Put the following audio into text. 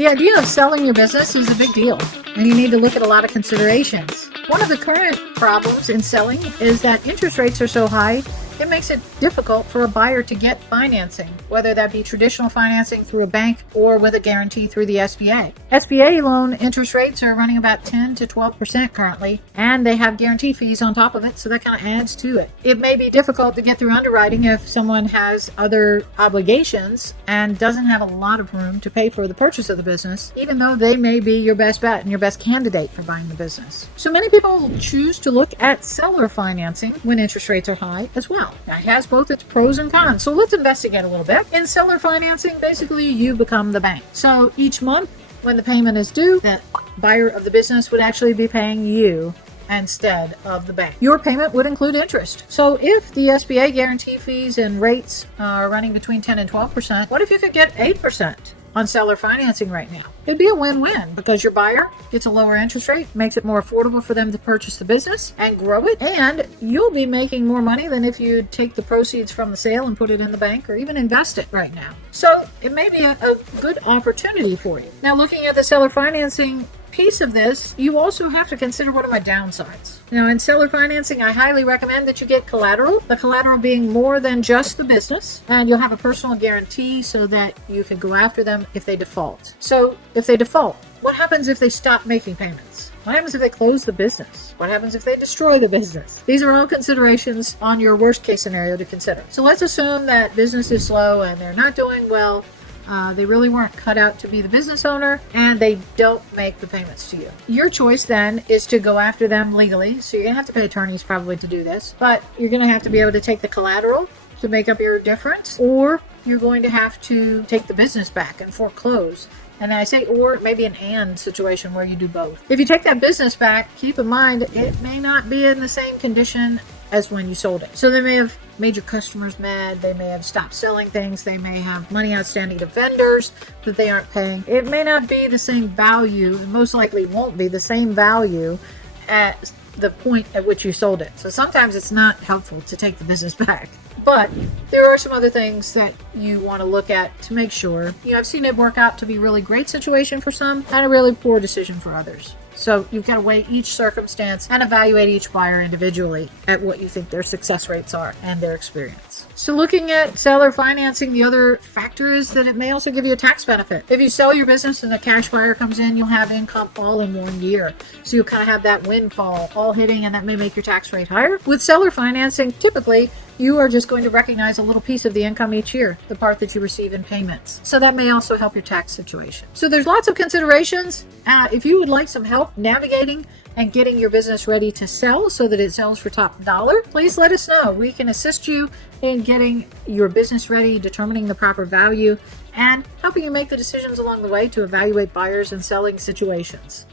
The idea of selling your business is a big deal, and you need to look at a lot of considerations. One of the current problems in selling is that interest rates are so high, it makes it difficult for a buyer to get financing, whether that be traditional financing through a bank or with a guarantee through the SBA. SBA loan interest rates are running about 10 to 12% currently, and they have guarantee fees on top of it, so that kind of adds to it. It may be difficult to get through underwriting if someone has other obligations and doesn't have a lot of room to pay for the purchase of the business, even though they may be your best bet and your best candidate for buying the business. So many people choose to look at seller financing when interest rates are high as well. Now, it has both its pros and cons, so let's investigate a little bit. In seller financing, basically you become the bank. So each month when the payment is due, the buyer of the business would actually be paying you instead of the bank. Your payment would include interest. So if the SBA guarantee fees and rates are running between 10 and 12%, what if you could get 8% on seller financing right now? It'd be a win-win because your buyer gets a lower interest rate, makes it more affordable for them to purchase the business and grow it, and you'll be making more money than if you take the proceeds from the sale and put it in the bank or even invest it right now. So it may be a good opportunity for you. Now, looking at the seller financing piece of this, you also have to consider what are my downsides. Now, in seller financing, I highly recommend that you get collateral, the collateral being more than just the business, and you'll have a personal guarantee so that you can go after them if they default. So if they default, what happens if they stop making payments? What happens if they close the business? What happens if they destroy the business? These are all considerations on your worst case scenario to consider. So let's assume that business is slow and they're not doing well. They really weren't cut out to be the business owner, and they don't make the payments to you. Your choice then is to go after them legally. So you're going to have to pay attorneys probably to do this, but you're going to have to be able to take the collateral to make up your difference, or you're going to have to take the business back and foreclose. And I say or, maybe an and situation where you do both. If you take that business back, keep in mind it may not be in the same condition as when you sold it. So they may have made your customers mad, they may have stopped selling things, they may have money outstanding to vendors that they aren't paying. It may not be the same value, and most likely won't be the same value at the point at which you sold it. So sometimes it's not helpful to take the business back. But there are some other things that you want to look at to make sure. I've seen it work out to be a really great situation for some and a really poor decision for others. So you've got to weigh each circumstance and evaluate each buyer individually at what you think their success rates are and their experience. So looking at seller financing, the other factor is that it may also give you a tax benefit. If you sell your business and the cash buyer comes in, you'll have income all in 1 year. So you'll kind of have that windfall all hitting, and that may make your tax rate higher. With seller financing, typically, you are just going to recognize a little piece of the income each year, the part that you receive in payments. So that may also help your tax situation. So there's lots of considerations. If you would like some help navigating and getting your business ready to sell so that it sells for top dollar, please let us know. We can assist you in getting your business ready, determining the proper value, and helping you make the decisions along the way to evaluate buyers and selling situations.